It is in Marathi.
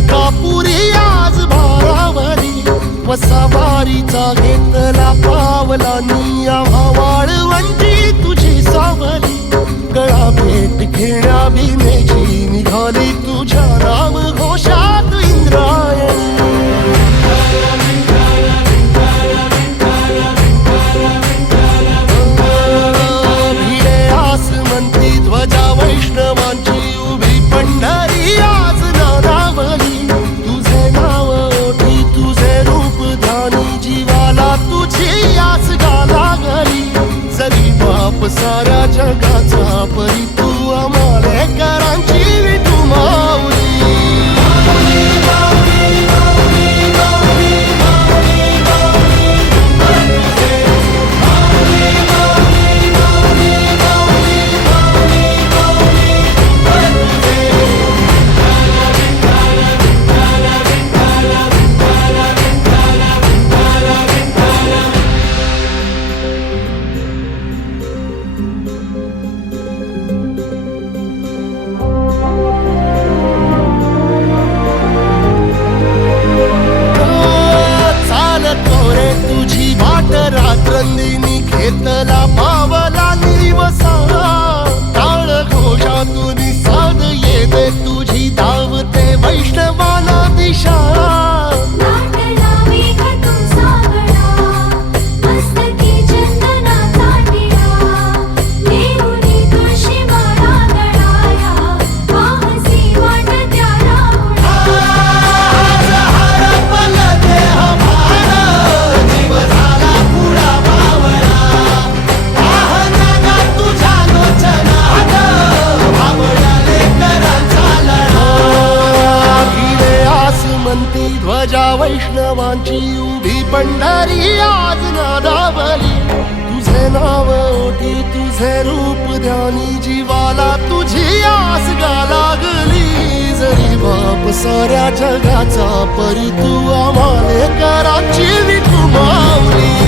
अंकापुरी आज भारावरी वसावारीचा घेतला पावला निया वाळवंटी तुझी सावली गळा भेट घेण्या बिनेची निघाली तुझ्या नाम घोषात इंद्रायणी भिडे आसमंती ध्वजा वैष्णवांची उभी पंढरी आज नानावली तुझे नाव ओठी तुझे रूप ध्यानी जीवाला तुझी आस गाला गली जरी बाप साऱ्या जगाचा परी तू आमालेकरांची विठू माऊली रात्रंदिनी घेतला पावला निवसा टाळ घोषातून साध येते तुझी धावते वैष्णवाला दिशा ध्वजा वैष्णवांची उभी पंढरी आज नादावली तुझे नाव ओठी तुझे रूप ध्यानी जीवाला तुझी आस गा लागली जरी बाप साऱ्या जगाचा परी तू आमालेकरांची विठू माऊली